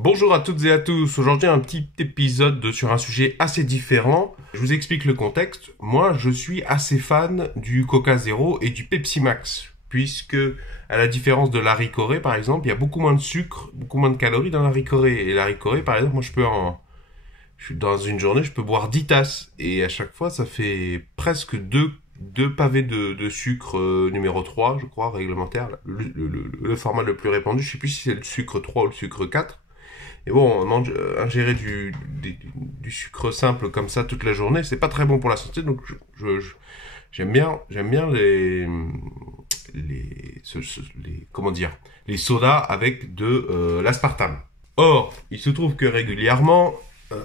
Bonjour à toutes et à tous, aujourd'hui un petit épisode sur un sujet assez différent. Je vous explique le contexte. Moi je suis assez fan du Coca Zéro et du Pepsi Max, puisque à la différence de l'haricots par exemple, il y a beaucoup moins de sucre, beaucoup moins de calories dans l'haricots. Et l'haricots par exemple, moi je suis dans une journée, je peux boire 10 tasses, et à chaque fois ça fait presque deux pavés de sucre numéro 3, je crois, réglementaire, le format le plus répandu. Je sais plus si c'est le sucre 3 ou le sucre 4. Et bon, ingérer du sucre simple comme ça toute la journée, c'est pas très bon pour la santé, donc j'aime bien comment dire, les sodas avec de l'aspartame. Or, il se trouve que régulièrement,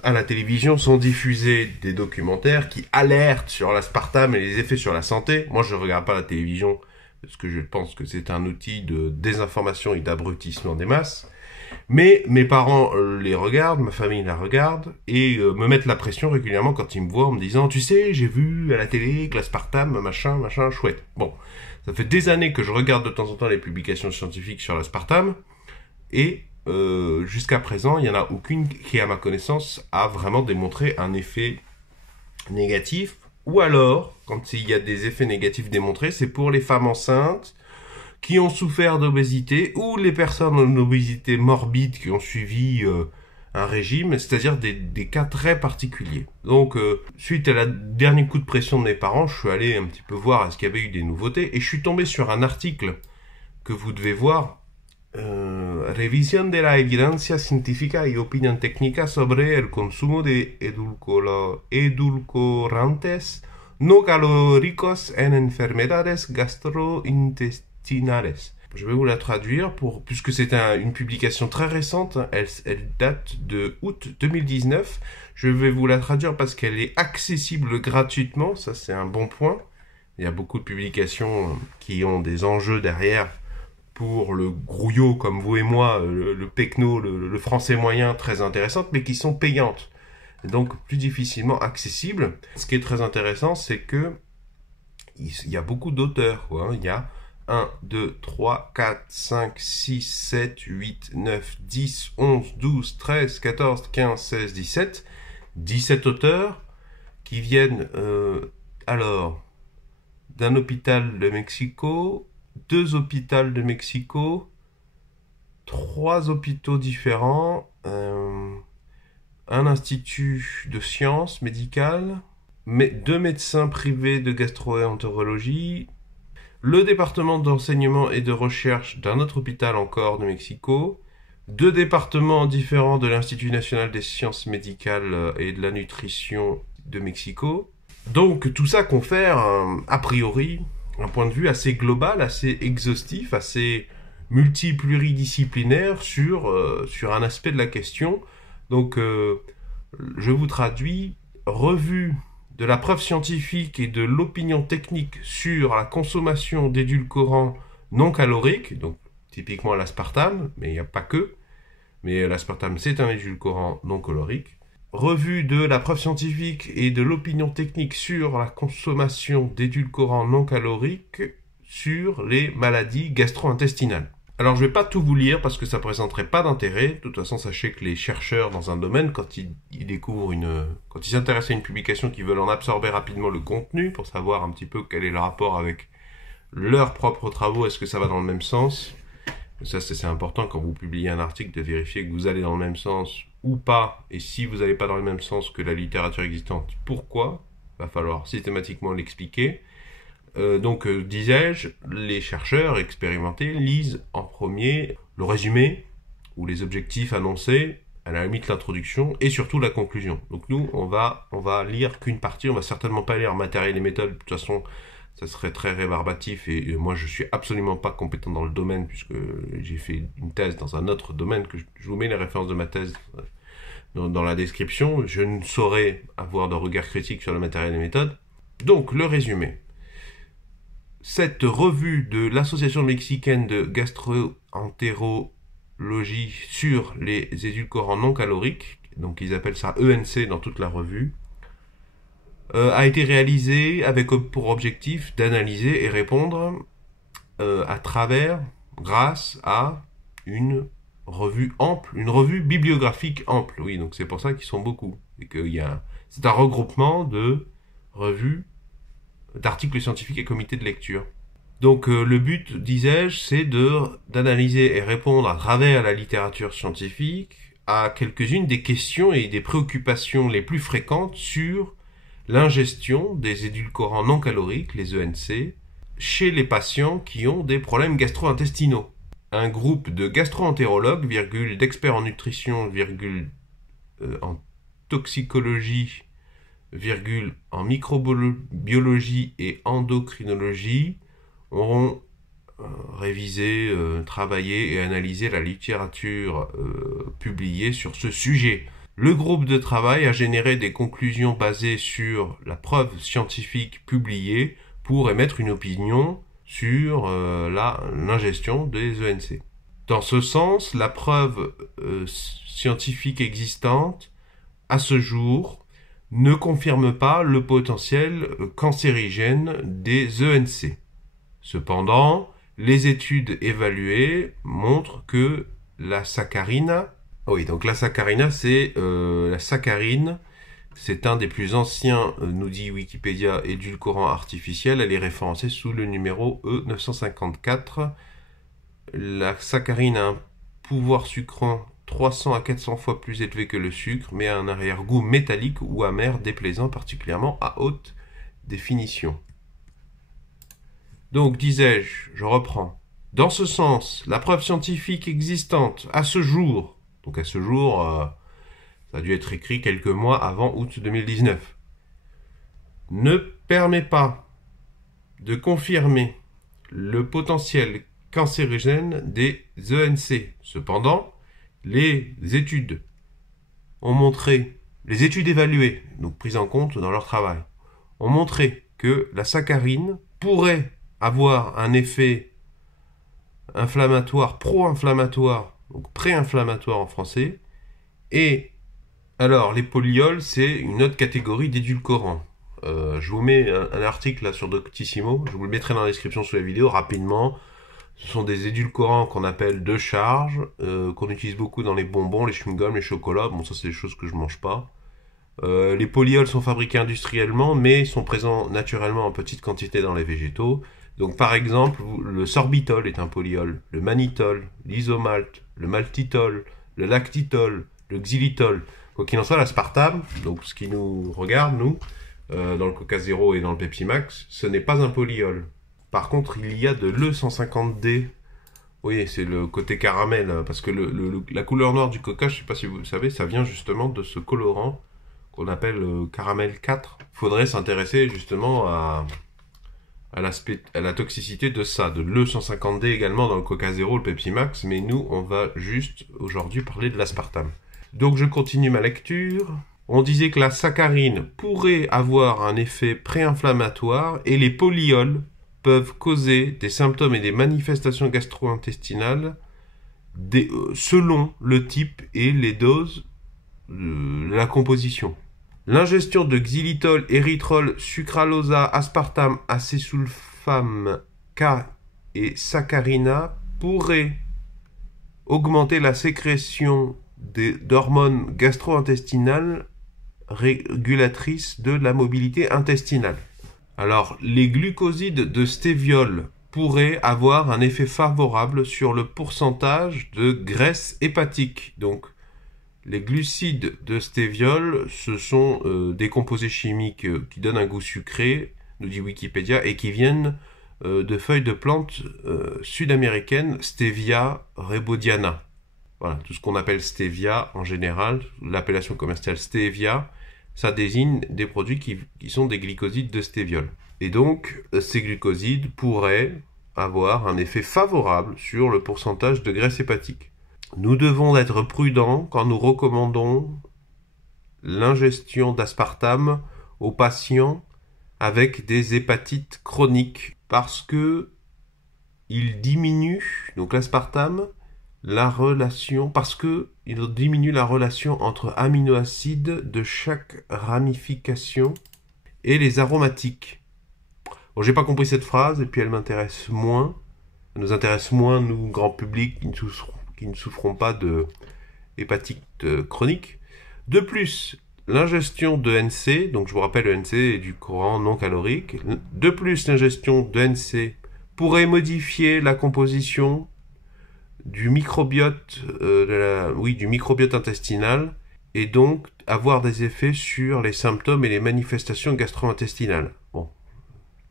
à la télévision sont diffusés des documentaires qui alertent sur l'aspartame et les effets sur la santé. Moi, je regarde pas la télévision parce que je pense que c'est un outil de désinformation et d'abrutissement des masses. Mais mes parents les regardent, ma famille la regarde, et me mettent la pression régulièrement quand ils me voient en me disant « Tu sais, j'ai vu à la télé que l'aspartame, machin, chouette. » Bon, ça fait des années que je regarde de temps en temps les publications scientifiques sur l'aspartame, et jusqu'à présent, il n'y en a aucune qui, à ma connaissance, a vraiment démontré un effet négatif. Ou alors, quand il y a des effets négatifs démontrés, c'est pour les femmes enceintes, qui ont souffert d'obésité, ou les personnes en obésité morbide qui ont suivi un régime, c'est-à-dire des cas très particuliers. Donc, suite à la dernier coup de pression de mes parents, je suis allé un petit peu voir est-ce qu'il y avait eu des nouveautés, et je suis tombé sur un article que vous devez voir, Revisión de la evidencia científica y opinión técnica sobre el consumo de edulcorantes no calóricos en enfermedades gastrointestinales. Je vais vous la traduire puisque c'est une publication très récente, elle date de août 2019. Je vais vous la traduire parce qu'elle est accessible gratuitement, ça c'est un bon point. Il y a beaucoup de publications qui ont des enjeux derrière pour le grouillot comme vous et moi, le pecno, le français moyen, très intéressantes, mais qui sont payantes. Donc plus difficilement accessibles. Ce qui est très intéressant, c'est que il y a beaucoup d'auteurs, quoi. Il y a 1, 2, 3, 4, 5, 6, 7, 8, 9, 10, 11, 12, 13, 14, 15, 16, 17. 17 auteurs qui viennent d'un hôpital de Mexico, 2 hôpitaux de Mexico, 3 hôpitaux différents, un institut de sciences médicales, 2 médecins privés de gastro-entérologie, le département d'enseignement et de recherche d'un autre hôpital encore de Mexico, 2 départements différents de l'Institut national des sciences médicales et de la nutrition de Mexico. Donc tout ça confère a priori un point de vue assez global, assez exhaustif, assez multi-pluridisciplinaire sur un aspect de la question. Donc, je vous traduis, revue de la preuve scientifique et de l'opinion technique sur la consommation d'édulcorants non caloriques, donc typiquement l'aspartame, mais il n'y a pas que, mais l'aspartame c'est un édulcorant non calorique. Revue de la preuve scientifique et de l'opinion technique sur la consommation d'édulcorants non caloriques sur les maladies gastro-intestinales. Alors je ne vais pas tout vous lire parce que ça ne présenterait pas d'intérêt. De toute façon, sachez que les chercheurs dans un domaine, quand ils découvrent quand ils s'intéressent à une publication, qu'ils veulent en absorber rapidement le contenu pour savoir un petit peu quel est le rapport avec leurs propres travaux, est-ce que ça va dans le même sens? Ça, c'est important quand vous publiez un article de vérifier que vous allez dans le même sens ou pas, et si vous n'allez pas dans le même sens que la littérature existante, pourquoi? Il va falloir systématiquement l'expliquer. Donc, disais-je, les chercheurs expérimentés lisent en premier le résumé ou les objectifs annoncés, à la limite l'introduction et surtout la conclusion. Donc nous, on va lire qu'une partie, on va certainement pas lire matériel et méthode, de toute façon, ça serait très rébarbatif et moi je suis absolument pas compétent dans le domaine puisque j'ai fait une thèse dans un autre domaine que je vous mets les références de ma thèse dans la description. Je ne saurais avoir de regard critique sur le matériel et méthode. Donc le résumé. Cette revue de l'Association mexicaine de gastro-entérologie sur les édulcorants non caloriques, donc ils appellent ça ENC dans toute la revue, a été réalisé avec pour objectif d'analyser et répondre grâce à une revue ample, une revue bibliographique ample. Oui, donc c'est pour ça qu'ils sont beaucoup. Et c'est un regroupement de revues, d'articles scientifiques et comités de lecture. Donc le but, disais-je, c'est d'analyser et répondre à travers la littérature scientifique à quelques-unes des questions et des préoccupations les plus fréquentes sur l'ingestion des édulcorants non caloriques, les ENC, chez les patients qui ont des problèmes gastro-intestinaux. Un groupe de gastro-entérologues, d'experts en nutrition, en toxicologie, en microbiologie et endocrinologie auront révisé, travaillé et analysé la littérature publiée sur ce sujet. Le groupe de travail a généré des conclusions basées sur la preuve scientifique publiée pour émettre une opinion sur l'ingestion des ENC. Dans ce sens, la preuve scientifique existante, à ce jour, ne confirme pas le potentiel cancérigène des ENC. Cependant, les études évaluées montrent que la saccharine, donc la saccharine, c'est la saccharine, c'est un des plus anciens, nous dit Wikipédia, édulcorants artificiels. Elle est référencée sous le numéro E954. La saccharine a un pouvoir sucrant 300 à 400 fois plus élevé que le sucre, mais a un arrière-goût métallique ou amer déplaisant, particulièrement à haute définition. Donc, disais-je, je reprends. Dans ce sens, la preuve scientifique existante à ce jour, donc à ce jour, ça a dû être écrit quelques mois avant août 2019, ne permet pas de confirmer le potentiel cancérigène des ENC. Cependant, les études évaluées, donc prises en compte dans leur travail, ont montré que la saccharine pourrait avoir un effet inflammatoire, pro-inflammatoire, donc pré-inflammatoire en français. Et alors, les polyols, c'est une autre catégorie d'édulcorants. Je vous mets un article là sur Doctissimo, je vous le mettrai dans la description sous la vidéo rapidement. Ce sont des édulcorants qu'on appelle de charge, qu'on utilise beaucoup dans les bonbons, les chewing-gums, les chocolats. Bon, ça c'est des choses que je mange pas. Les polyols sont fabriqués industriellement, mais sont présents naturellement en petite quantité dans les végétaux. Donc par exemple, le sorbitol est un polyol, le mannitol, l'isomalt, le maltitol, le lactitol, le xylitol. Quoi qu'il en soit, l'aspartame, donc ce qui nous regarde, nous, dans le Coca Zéro et dans le Pepsi Max, ce n'est pas un polyol. Par contre, il y a de l'E150D. Oui, c'est le côté caramel, parce que la couleur noire du Coca, je ne sais pas si vous le savez, ça vient justement de ce colorant qu'on appelle caramel 4. Il faudrait s'intéresser justement à la toxicité de ça, de l'E150D également dans le Coca Zéro, le Pepsi Max, mais nous, on va juste aujourd'hui parler de l'aspartame. Donc je continue ma lecture. On disait que la saccharine pourrait avoir un effet pré-inflammatoire et les polyols peuvent causer des symptômes et des manifestations gastro-intestinales selon le type et les doses de la composition. L'ingestion de xylitol, érythrol, sucralosa, aspartame, acésulfame, K et saccharina pourrait augmenter la sécrétion d'hormones gastro-intestinales régulatrices de la mobilité intestinale. Alors, les glucosides de stéviol pourraient avoir un effet favorable sur le pourcentage de graisse hépatique. Donc, les glucides de stéviol, ce sont des composés chimiques qui donnent un goût sucré, nous dit Wikipédia, et qui viennent de feuilles de plantes sud-américaines, Stevia rebaudiana. Voilà, tout ce qu'on appelle stevia en général, l'appellation commerciale stevia, ça désigne des produits qui sont des glycosides de stéviol. Et donc, ces glucosides pourraient avoir un effet favorable sur le pourcentage de graisse hépatique. Nous devons être prudents quand nous recommandons l'ingestion d'aspartame aux patients avec des hépatites chroniques parce que il diminue, donc l'aspartame, parce que il diminue la relation entre aminoacides de chaque ramification et les aromatiques. Bon, j'ai pas compris cette phrase et puis elle m'intéresse moins. Elle nous intéresse moins, nous, grand public, qui qui ne souffront pas de hépatite chronique. De plus, l'ingestion de NC, donc je vous rappelle, le NC est du courant non calorique. De plus, l'ingestion de NC pourrait modifier la composition du microbiote, du microbiote intestinal, et donc avoir des effets sur les symptômes et les manifestations gastro-intestinales. Bon,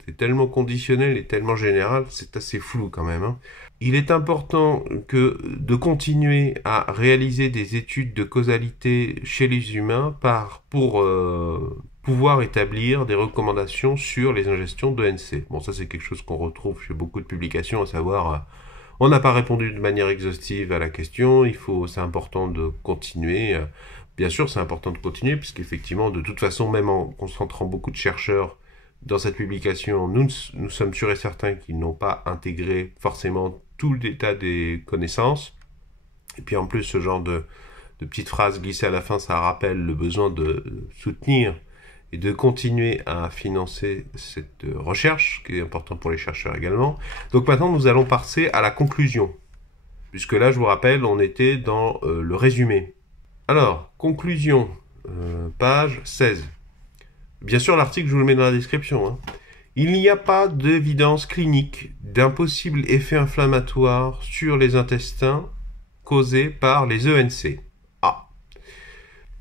c'est tellement conditionnel et tellement général, c'est assez flou quand même, hein. Il est important de continuer à réaliser des études de causalité chez les humains pour pouvoir établir des recommandations sur les ingestions de NC. Bon, ça c'est quelque chose qu'on retrouve chez beaucoup de publications, à savoir, on n'a pas répondu de manière exhaustive à la question, c'est important de continuer. Bien sûr, c'est important de continuer, puisqu'effectivement, de toute façon, même en concentrant beaucoup de chercheurs dans cette publication, nous sommes sûrs et certains qu'ils n'ont pas intégré forcément tout l'état des connaissances. Et puis en plus, ce genre de petites phrases glissées à la fin, ça rappelle le besoin de soutenir et de continuer à financer cette recherche, qui est important pour les chercheurs également. Donc maintenant, nous allons passer à la conclusion. Puisque là, je vous rappelle, on était dans le résumé. Alors, conclusion, page 16. Bien sûr, l'article, je vous le mets dans la description, hein. Il n'y a pas d'évidence clinique d'un possible effet inflammatoire sur les intestins causé par les ENC. Ah.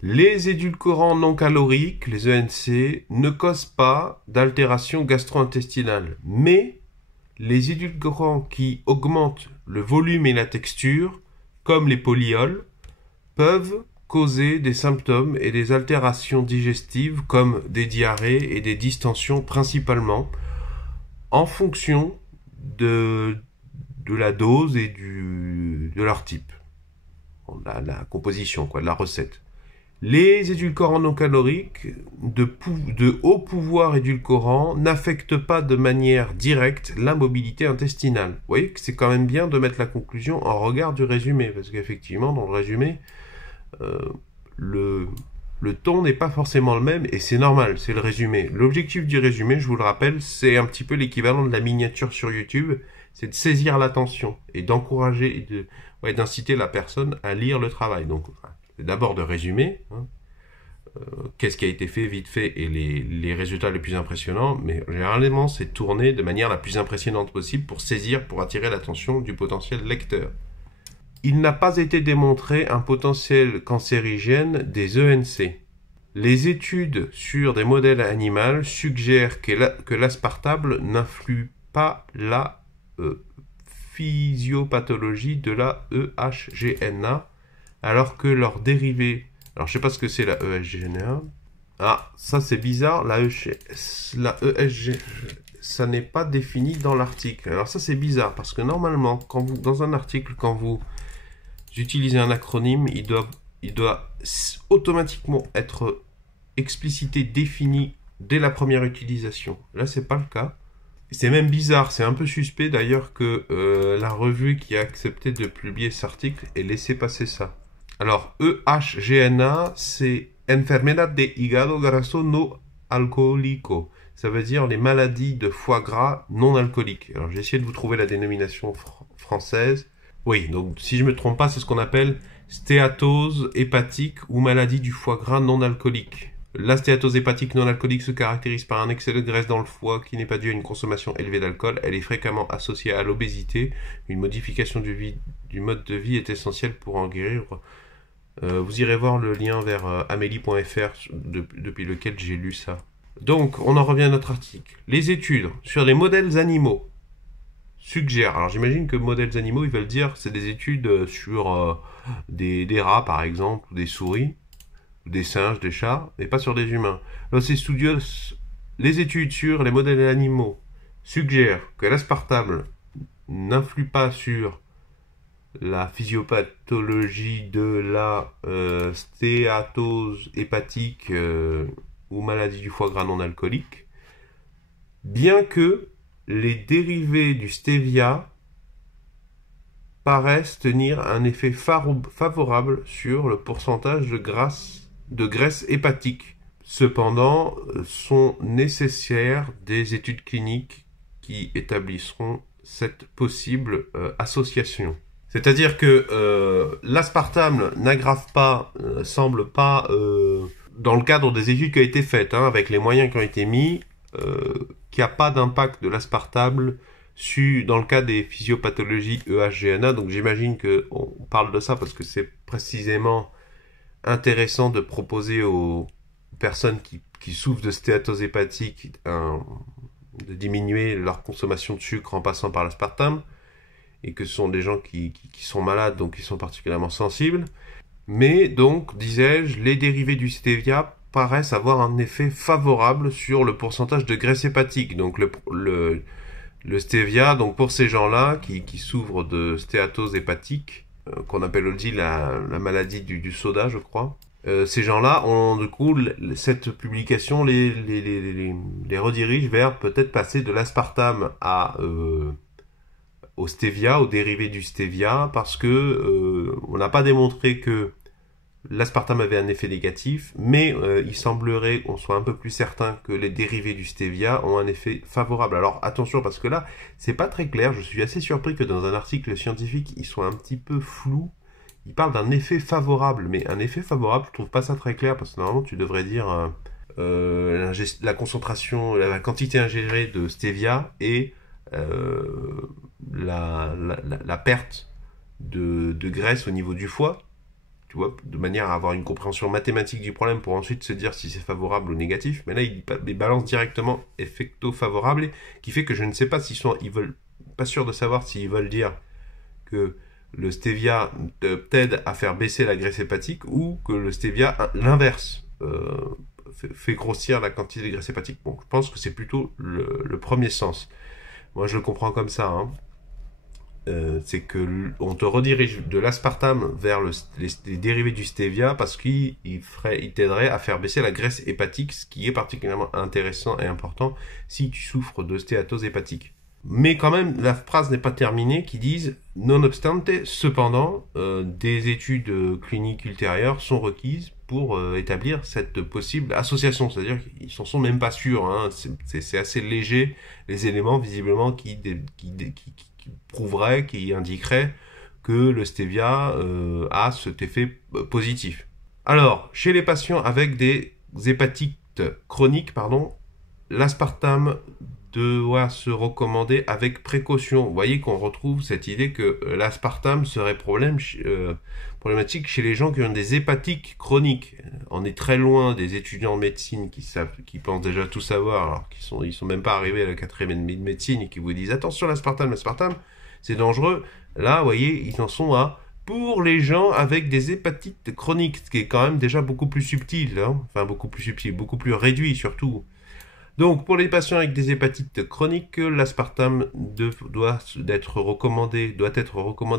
Les édulcorants non caloriques, les ENC, ne causent pas d'altération gastro-intestinale, mais les édulcorants qui augmentent le volume et la texture, comme les polyols, peuvent causer des symptômes et des altérations digestives comme des diarrhées et des distensions principalement en fonction de la dose et de leur type, la composition, de la recette. Les édulcorants non caloriques de haut pouvoir édulcorant n'affectent pas de manière directe la mobilité intestinale. Vous voyez que c'est quand même bien de mettre la conclusion en regard du résumé, parce qu'effectivement, dans le résumé, le ton n'est pas forcément le même, et c'est normal, c'est le résumé. L'objectif du résumé, je vous le rappelle, c'est un petit peu l'équivalent de la miniature sur YouTube, c'est de saisir l'attention et d'encourager et d'inciter la personne à lire le travail. Donc, c'est d'abord de résumer, hein, qu'est-ce qui a été fait, vite fait, et les résultats les plus impressionnants, mais généralement, c'est tourné de manière la plus impressionnante possible pour attirer l'attention du potentiel lecteur. Il n'a pas été démontré un potentiel cancérigène des ENC. Les études sur des modèles animaux suggèrent que l'aspartame n'influe pas la physiopathologie de la EHGNA, alors que leurs dérivés... Alors, je ne sais pas ce que c'est la EHGNA. Ah, ça c'est bizarre, la EHG... ça n'est pas défini dans l'article. Alors ça c'est bizarre, parce que normalement, dans un article, quand vous utilisez un acronyme, il doit automatiquement être explicité, défini dès la première utilisation. Là, c'est pas le cas. C'est même bizarre, c'est un peu suspect d'ailleurs que la revue qui a accepté de publier cet article ait laissé passer ça. Alors, EHGNA, c'est Enfermedad de Hígado Graso No Alcohólico. Ça veut dire les maladies de foie gras non alcooliques. Alors, j'ai essayé de vous trouver la dénomination française. Oui, donc si je ne me trompe pas, c'est ce qu'on appelle stéatose hépatique ou maladie du foie gras non alcoolique. La stéatose hépatique non alcoolique se caractérise par un excès de graisse dans le foie qui n'est pas dû à une consommation élevée d'alcool. Elle est fréquemment associée à l'obésité. Une modification du mode de vie est essentielle pour en guérir. Vous irez voir le lien vers amélie.fr depuis lequel j'ai lu ça. Donc, on en revient à notre article. Les études sur les modèles animaux suggèrent, alors j'imagine que modèles animaux, ils veulent dire, c'est des études sur des rats par exemple, ou des souris, des singes, des chats, mais pas sur des humains. Alors, les études sur les modèles animaux suggèrent que l'aspartame n'influe pas sur la physiopathologie de la stéatose hépatique ou maladie du foie gras non alcoolique, bien que les dérivés du stevia paraissent tenir un effet favorable sur le pourcentage de graisse hépatique. Cependant, sont nécessaires des études cliniques qui établisseront cette possible association. C'est-à-dire que l'aspartame n'aggrave pas, semble pas, dans le cadre des études qui ont été faites, hein, avec les moyens qui ont été mis, qu'il n'y a pas d'impact de l'aspartame dans le cas des physiopathologies EHGNA. Donc j'imagine qu'on parle de ça parce que c'est précisément intéressant de proposer aux personnes qui souffrent de stéatose hépatique de diminuer leur consommation de sucre en passant par l'aspartame, et que ce sont des gens qui sont malades, donc qui sont particulièrement sensibles. Mais donc, disais-je, les dérivés du stevia paraissent avoir un effet favorable sur le pourcentage de graisse hépatique. Donc le stevia, donc pour ces gens-là qui souffrent de stéatose hépatique, qu'on appelle aussi la maladie du soda, je crois, ces gens-là ont du coup, cette publication les redirige vers peut-être passer de l'aspartame au stevia, aux dérivés du stevia, parce que on n'a pas démontré que l'aspartame avait un effet négatif, mais il semblerait qu'on soit un peu plus certain que les dérivés du stevia ont un effet favorable. Alors attention, parce que là, c'est pas très clair. Je suis assez surpris que dans un article scientifique, il soit un petit peu flou. Il parle d'un effet favorable, mais un effet favorable, je trouve pas ça très clair, parce que normalement, tu devrais dire la concentration, la quantité ingérée de stevia et la perte de graisse au niveau du foie, tu vois, de manière à avoir une compréhension mathématique du problème pour ensuite se dire si c'est favorable ou négatif. Mais là, il balance directement effecto favorable, qui fait que je ne sais pas ils veulent, pas sûr de savoir s'ils veulent dire que le stevia t'aide à faire baisser la graisse hépatique ou que le stevia, l'inverse, fait grossir la quantité de graisse hépatique. Bon, je pense que c'est plutôt le premier sens. Moi, je le comprends comme ça, hein. C'est que on te redirige de l'aspartame vers les dérivés du stevia parce qu'il t'aiderait à faire baisser la graisse hépatique, ce qui est particulièrement intéressant et important si tu souffres de stéatose hépatique. Mais quand même, la phrase n'est pas terminée, qui disent « Nonobstante, cependant, des études cliniques ultérieures sont requises pour établir cette possible association. » C'est-à-dire qu'ils s'en sont même pas sûrs, hein. C'est assez léger, les éléments visiblement qui prouveraient, qui indiqueraient que le stevia a cet effet positif. Alors, chez les patients avec des hépatites chroniques, l'aspartame doit se recommander avec précaution. Vous voyez qu'on retrouve cette idée que l'aspartame serait problématique chez les gens qui ont des hépatiques chroniques. On est très loin des étudiants en médecine qui pensent déjà tout savoir, alors ils sont même pas arrivés à la 4e année de médecine et qui vous disent attention l'aspartame, c'est dangereux. Là, vous voyez, ils en sont à pour les gens avec des hépatites chroniques, ce qui est quand même déjà beaucoup plus subtil, hein. Enfin beaucoup plus subtil, beaucoup plus réduit surtout. Donc, pour les patients avec des hépatites chroniques, l'aspartame doit être recommandé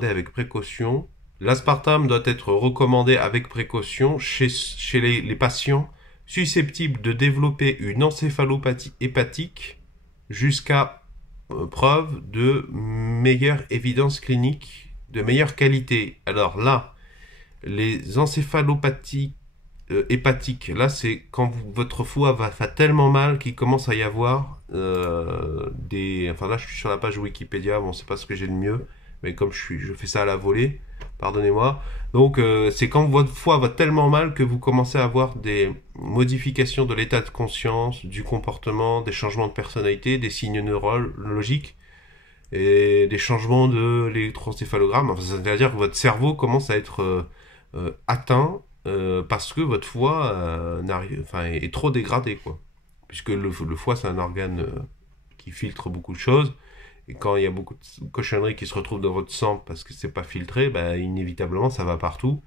avec précaution. L'aspartame doit être recommandé avec précaution chez les patients susceptibles de développer une encéphalopathie hépatique jusqu'à preuve de meilleure évidence clinique, de meilleure qualité. Alors là, les encéphalopathies hépatique. Là, c'est quand votre foie va tellement mal qu'il commence à y avoir Enfin là, je suis sur la page Wikipédia, bon, c'est pas ce que j'ai de mieux, mais comme je fais ça à la volée, pardonnez-moi. Donc, c'est quand votre foie va tellement mal que vous commencez à avoir des modifications de l'état de conscience, du comportement, des changements de personnalité, des signes neurologiques, et des changements de l'électroencéphalogramme. Enfin, c'est-à-dire que votre cerveau commence à être atteint parce que votre foie est trop dégradé, quoi. Puisque le foie, c'est un organe qui filtre beaucoup de choses, et quand il y a beaucoup de cochonneries qui se retrouvent dans votre sang parce que c'est pas filtré, inévitablement ça va partout,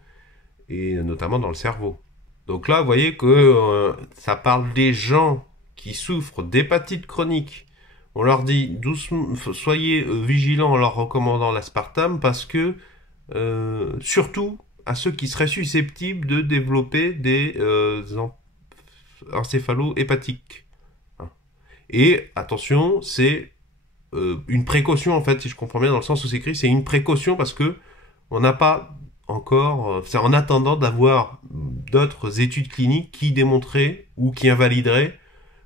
et notamment dans le cerveau. Donc là, vous voyez que ça parle des gens qui souffrent d'hépatite chronique. On leur dit doucement, soyez vigilants en leur recommandant l'aspartame parce que surtout à ceux qui seraient susceptibles de développer des encéphalo-hépatiques. Et attention, c'est une précaution en fait, si je comprends bien dans le sens où c'est écrit, c'est une précaution parce que on n'a pas encore, c'est en attendant d'avoir d'autres études cliniques qui démontraient ou qui invalideraient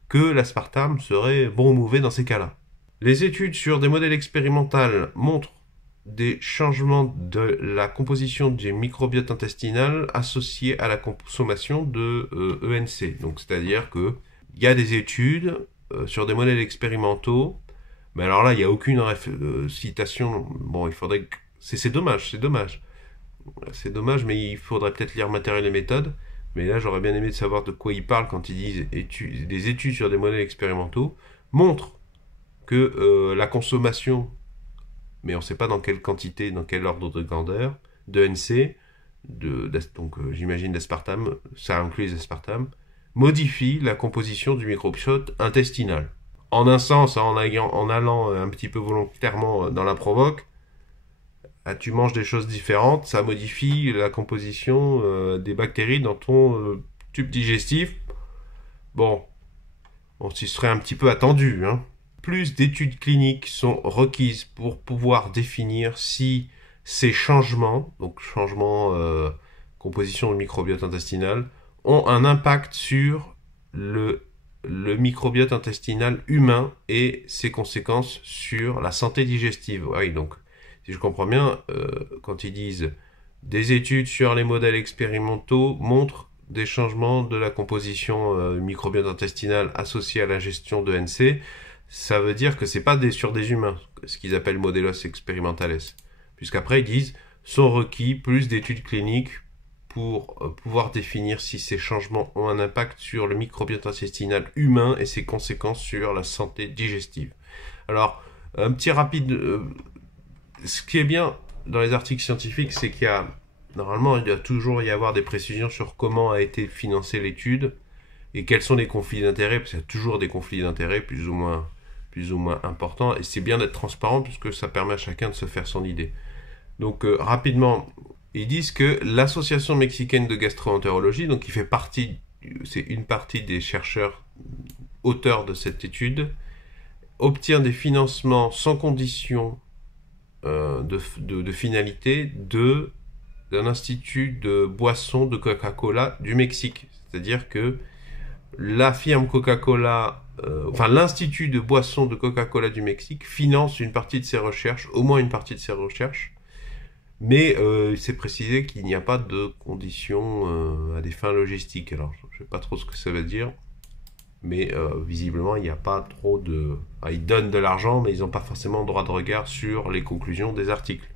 que l'aspartame serait bon ou mauvais dans ces cas-là. Les études sur des modèles expérimentaux montrent des changements de la composition du microbiote intestinal associés à la consommation de ENC. Donc, c'est-à-dire que il y a des études sur des modèles expérimentaux, mais alors là, il n'y a aucune citation. Bon, il faudrait que... C'est dommage, c'est dommage. C'est dommage, mais il faudrait peut-être lire Matériel et méthode. Mais là, j'aurais bien aimé de savoir de quoi ils parlent quand ils disent des études sur des modèles expérimentaux montrent que la consommation, mais on ne sait pas dans quelle quantité, dans quel ordre de grandeur, de NC, donc j'imagine d'aspartame, ça inclut les aspartames, modifie la composition du microbiote intestinal. En un sens, en allant un petit peu volontairement dans la provoque, tu manges des choses différentes, ça modifie la composition des bactéries dans ton tube digestif. Bon, on s'y serait un petit peu attendu, hein. Plus d'études cliniques sont requises pour pouvoir définir si ces changements, donc changements composition du microbiote intestinal, ont un impact sur le microbiote intestinal humain et ses conséquences sur la santé digestive. Oui, donc, si je comprends bien, quand ils disent des études sur les modèles expérimentaux montrent des changements de la composition du microbiote intestinal associés à l'ingestion de NC, ça veut dire que c'est pas sur des humains, ce qu'ils appellent modelos experimentales. Puisqu'après, ils disent, sont requis plus d'études cliniques pour pouvoir définir si ces changements ont un impact sur le microbiote intestinal humain et ses conséquences sur la santé digestive. Alors, un petit rapide... ce qui est bien dans les articles scientifiques, c'est qu'il y a... Normalement, il doit toujours y avoir des précisions sur comment a été financée l'étude et quels sont les conflits d'intérêts, parce qu'il y a toujours des conflits d'intérêts plus ou moins importants, et c'est bien d'être transparent puisque ça permet à chacun de se faire son idée. Donc, rapidement, ils disent que l'Association mexicaine de gastroentérologie, donc qui fait partie, c'est une partie des chercheurs auteurs de cette étude, obtient des financements sans condition de finalité d'un institut de boissons de Coca-Cola du Mexique. C'est-à-dire que la firme Coca-Cola, l'institut de boissons de Coca-Cola du Mexique finance une partie de ses recherches, au moins une partie de ses recherches, mais c'est précisé qu'il n'y a pas de conditions à des fins logistiques. Alors, je ne sais pas trop ce que ça veut dire, mais visiblement, il n'y a pas trop de... ils donnent de l'argent, mais ils n'ont pas forcément droit de regard sur les conclusions des articles.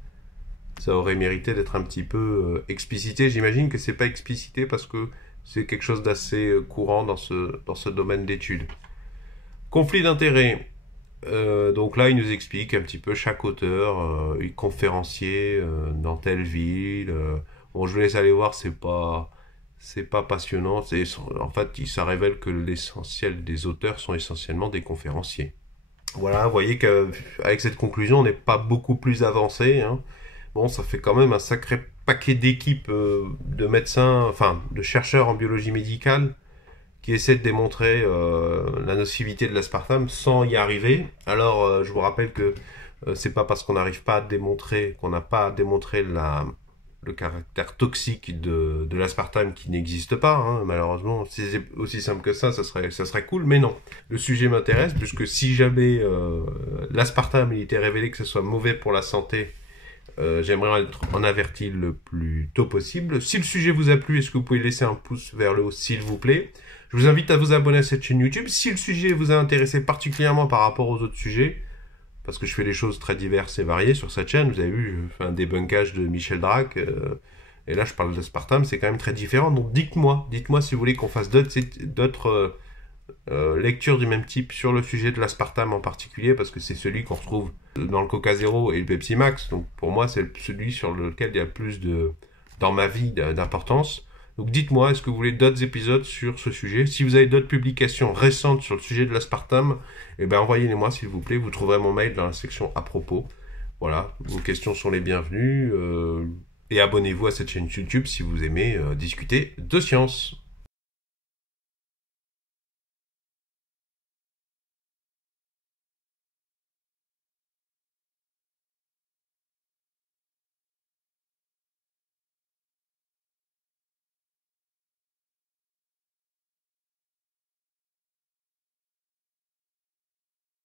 Ça aurait mérité d'être un petit peu explicité. J'imagine que c'est pas explicité parce que c'est quelque chose d'assez courant dans ce domaine d'études. Conflit d'intérêts. Donc là, il nous explique un petit peu chaque auteur, conférencier dans telle ville. Bon, je vous laisse aller voir, c'est pas passionnant. En fait, ça révèle que l'essentiel des auteurs sont essentiellement des conférenciers. Voilà, vous voyez qu'avec cette conclusion, on n'est pas beaucoup plus avancé, hein. Bon, ça fait quand même un sacré paquet d'équipes de médecins, de chercheurs en biologie médicale qui essaient de démontrer la nocivité de l'aspartame sans y arriver. Alors, je vous rappelle que c'est pas parce qu'on n'arrive pas à démontrer, qu'on n'a pas démontré le caractère toxique de l'aspartame qui n'existe pas, hein. Malheureusement, si c'est aussi simple que ça serait cool, mais non. Le sujet m'intéresse, puisque si jamais l'aspartame il était révélé que ce soit mauvais pour la santé, j'aimerais en avertir le plus tôt possible. Si le sujet vous a plu, est-ce que vous pouvez laisser un pouce vers le haut, s'il vous plaît. Je vous invite à vous abonner à cette chaîne YouTube. Si le sujet vous a intéressé particulièrement par rapport aux autres sujets, parce que je fais des choses très diverses et variées sur cette chaîne, vous avez vu, je fais un débunkage de Michel Drac, et là je parle d'aspartame, c'est quand même très différent. Donc dites-moi si vous voulez qu'on fasse d'autres lectures du même type sur le sujet de l'aspartame en particulier, parce que c'est celui qu'on retrouve dans le Coca Zéro et le Pepsi Max. Donc pour moi, c'est celui sur lequel il y a le plus dans ma vie d'importance. Donc dites-moi, est-ce que vous voulez d'autres épisodes sur ce sujet? Si vous avez d'autres publications récentes sur le sujet de l'aspartame, envoyez-les-moi s'il vous plaît. Vous trouverez mon mail dans la section à propos. Voilà, vos questions sont les bienvenues. Et abonnez-vous à cette chaîne YouTube si vous aimez discuter de science.